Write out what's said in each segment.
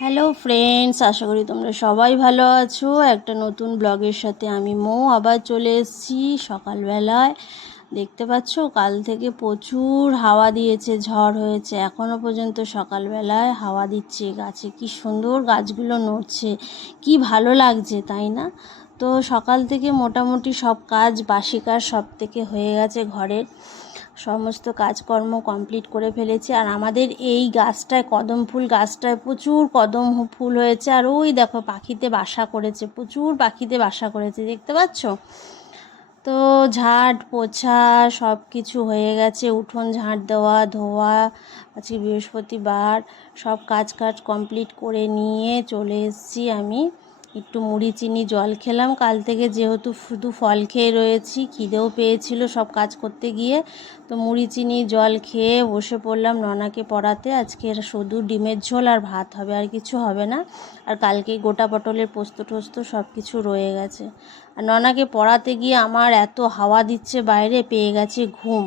Hello friends আশা করি তোমরা সবাই ভালো আছো। একটা নতুন ব্লগের সাথে আমি মো আবার চলে এসেছি সকালবেলায়। দেখতে পাচ্ছ, কাল থেকে প্রচুর হাওয়া দিয়েছে, ঝড় হয়েছে। এখনও পর্যন্ত সকালবেলায় হাওয়া দিচ্ছে গাছে। কি সুন্দর গাছগুলো নড়ছে। কি ভালো লাগছে, তাই না? তো সকাল থেকে মোটামুটি সব কাজ বাসি কাজ সব থেকে হয়ে গেছে ঘরের। সমস্ত কাজকর্ম কমপ্লিট করে ফেলেছি। আর আমাদের এই গাছটায়, কদম ফুল গাছটায় প্রচুর কদম ফুল হয়েছে। আর ওই দেখো পাখিতে বাসা করেছে, প্রচুর পাখিতে বাসা করেছে, দেখতে পাচ্ছ? তো ঝাড় পোছা সব কিছু হয়ে গেছে, উঠোন ঝাঁট দেওয়া, ধোয়া, আজকে বৃহস্পতিবার সব কাজ কাজ কমপ্লিট করে নিয়ে চলে এসেছি আমি। একটু মুড়ি, চিনি, জল খেলাম। কাল থেকে যেহেতু শুধু ফল খেয়ে রয়েছি, খিদেও পেয়েছিল সব কাজ করতে গিয়ে। তো মুড়ি, চিনি, জল খেয়ে বসে পড়লাম ননাকে পড়াতে। আজকে শুধু ডিমের ঝোল আর ভাত হবে, আর কিছু হবে না। আর কালকে গোটা পটলের পোস্ত টোস্ত সব কিছু রয়ে গেছে। আর ননাকে পড়াতে গিয়ে আমার এত হাওয়া দিচ্ছে, বাইরে পেয়ে গেছে ঘুম।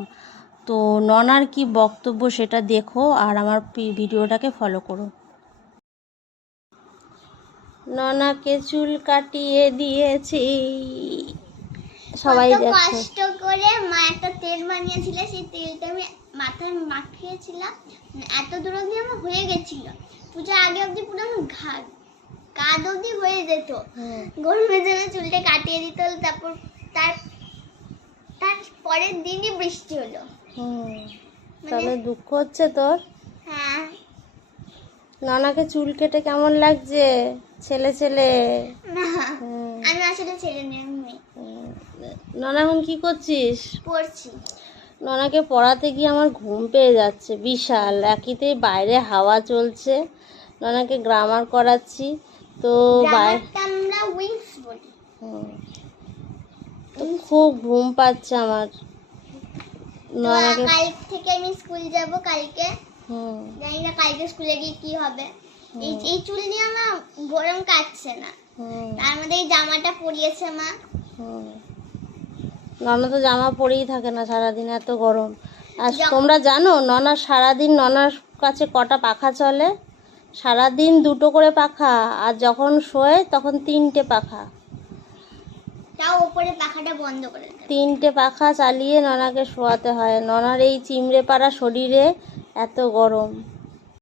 তো ননার কি বক্তব্য সেটা দেখো আর আমার ভিডিওটাকে ফলো করো। ননাকে চুল কাটিয়ে দিয়েছি। সবাই কষ্ট করে মা একটা তেল বানিয়েছিল সেই তেলটা আমি মাথায় মাখিয়েছিলাম। এত দূর অবধি আমার হয়ে গেছিল। পূজা আগে অবধি পুরো আমার ঘা কাঁধ অবধি হয়ে যেত। গরমের জন্য চুলটা কাটিয়ে দিত তারপর তার তার পরের দিনই বৃষ্টি হলো। তাহলে দুঃখ হচ্ছে তোর? হ্যাঁ। ননাকে চুল কেটে কেমন লাগছে? ছেলে ছেলে। আমি আসলে। ননা এখন কি করছিস? পড়ছি। ননাকে পড়াতে গিয়ে আমার ঘুম পেয়ে যাচ্ছে বিশাল। একইতেই বাইরে হাওয়া চলছে। ননাকে গ্রামার করাচ্ছি। তো আমরা উইংস বলি। তো খুব ঘুম পাচ্ছে আমার। ননাকে কাল থেকে আমি স্কুল যাব কালকে জানি না কালকে স্কুলে গিয়ে কি হবে। এই এই চুল নিয়ে আমার গরম কাটছে না। তার মধ্যে এই জামাটা পরিয়েছে মা। ননা তো জামা পরেই থাকে না সারাদিন এত গরম। আর তোমরা জানো ননা সারাদিন ননার কাছে কটা পাখা চলে? সারাদিন দুটো করে পাখা আর যখন শোয় তখন তিনটে পাখা। তাও উপরে পাখাটা বন্ধ করে তিনটে পাখা চালিয়ে ননাকে শোয়াতে হয়। ননার এই চিমড়ে পাড়া শরীরে এত গরম।